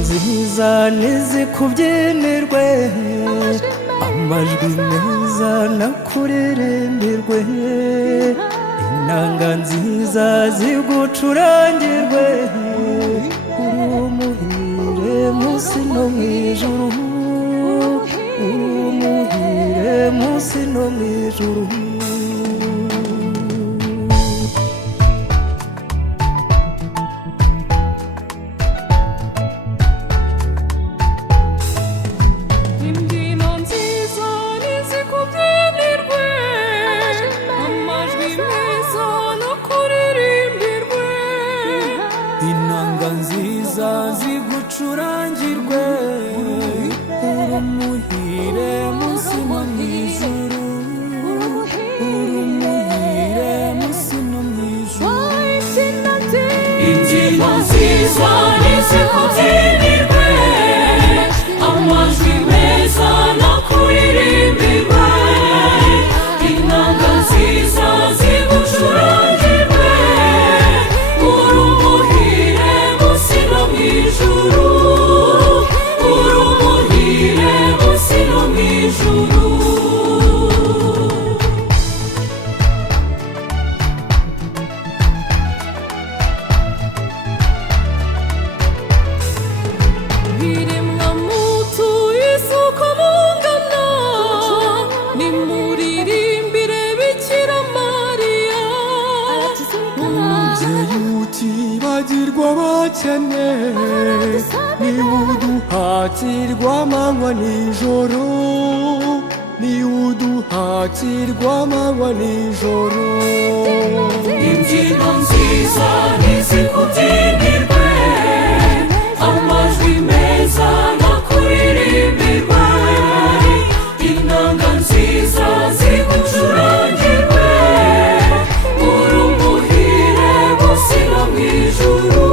nziza nizikubyinirwe, amajwi meza nakuririmbirwe, inanga nziza zigucurangirwe, urumuhire munsi no mwijuru, urumuhire munsi no mwijuru. Inanga nziza zigucurangirwe, urumuhire munsi no mwijuru, urumuhire munsi no mwijuru. Imbyino nziza nizikubyinirwe, amajwi meza nakuririmbirwe, inanga nziza zigucurangirwe, urumuhire munsi no mwijuru, urumuhire munsi no mwijuru. Biremwa mutu isuko mungana, nimuririmbire Bikira Mariya. Umubyeyi utibagirwa abakene, niwe uduhatirwa amanywa nijoro, niwe uduhatirwa amanywa nijoro. Imbyino nziza nizikubyinirwe, amajwi meza nakuririmbirwe, inanga nziza zigucurangirwe, urumuhire munsi no mwijuru,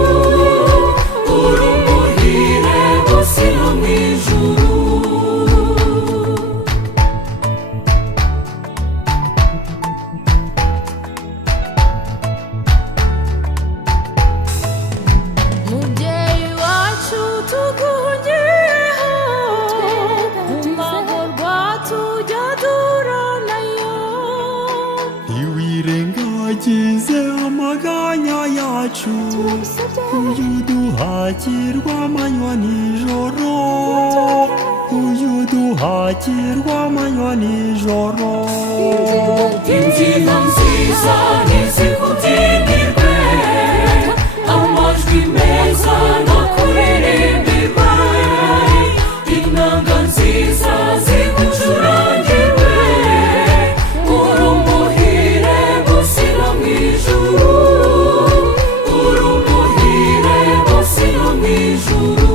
urumuhire munsi no mwijuru. Mubyeyi wacu tuguhungiyeho, umagorwa tujya duranayo. Ntiwirengagize amaganya yacu, uyu duhakirwa amanywa nijoro, uyu duhakirwa amanywa nijoro. Imbyino nziza nizikubyinirwe, amajwi meza nakuririmbirwe, inanga nziza zigucurangirwe, urumuhire munsi no mwijuru, urumuhire munsi no mwijuru.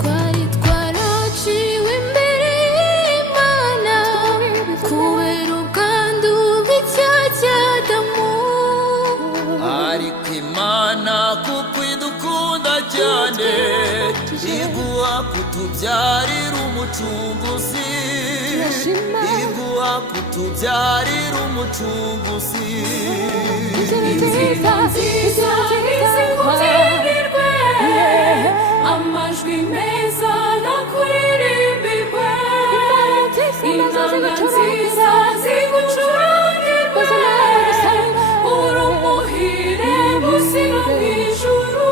Twari twaraciwe imbere y'Imana kubera ubwandu bw'icyaha cya Adamu, ariko Imana kuko idukunda cyane, iguha kutubyarira umucunguzi, iguha kutubyarira umucunguzi. Imbyino nziza nizikubyinirwe, amajwi meza nakuririmbirwe, inanga nziza zigucurangirwe, urumuhire munsi no mwijuru,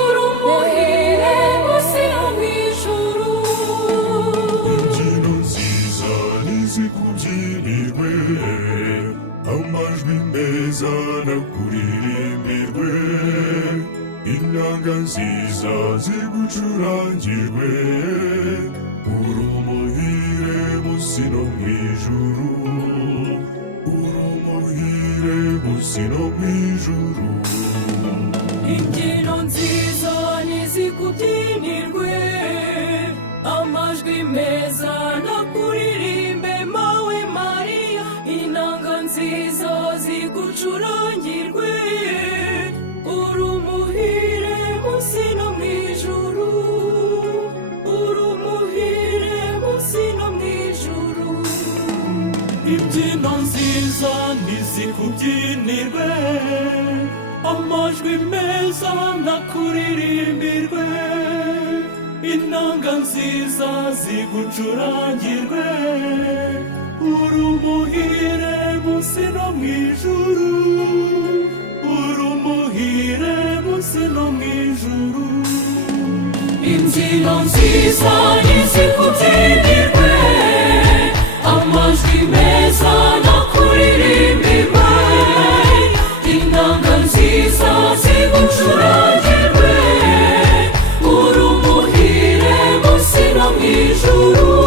urumuhire munsi no mwijuru. Imbyino nziza nizikubyinirwe, amajwi meza nakuririmbirwe, inanga nziza zigucurangirwe, urumuhire munsi no mwijuru, urumuhire munsi no mwijuru. Imbyino nziza nizikubyinirwe, amajwi amajwi meza no kuririmbe mawe Mariya, inanga nziza zigucurangirwe, uri umuhire munsi no mu ijuru, uri umuhire munsi no mu ijuru. imbyino nziza nizikubyinirwe, amajwi meza nakuririmbirwe, inanga nziza zigucurangirwe, uri umuhire munsi no mu ijuru, uri umuhire munsi no mu ijuru. Imbyino nziza nizikubyinirwe, amajwi meza nakuririmbirwe, inanga nziza zigucurangirwe, uri umuhire munsi no mu ijuru.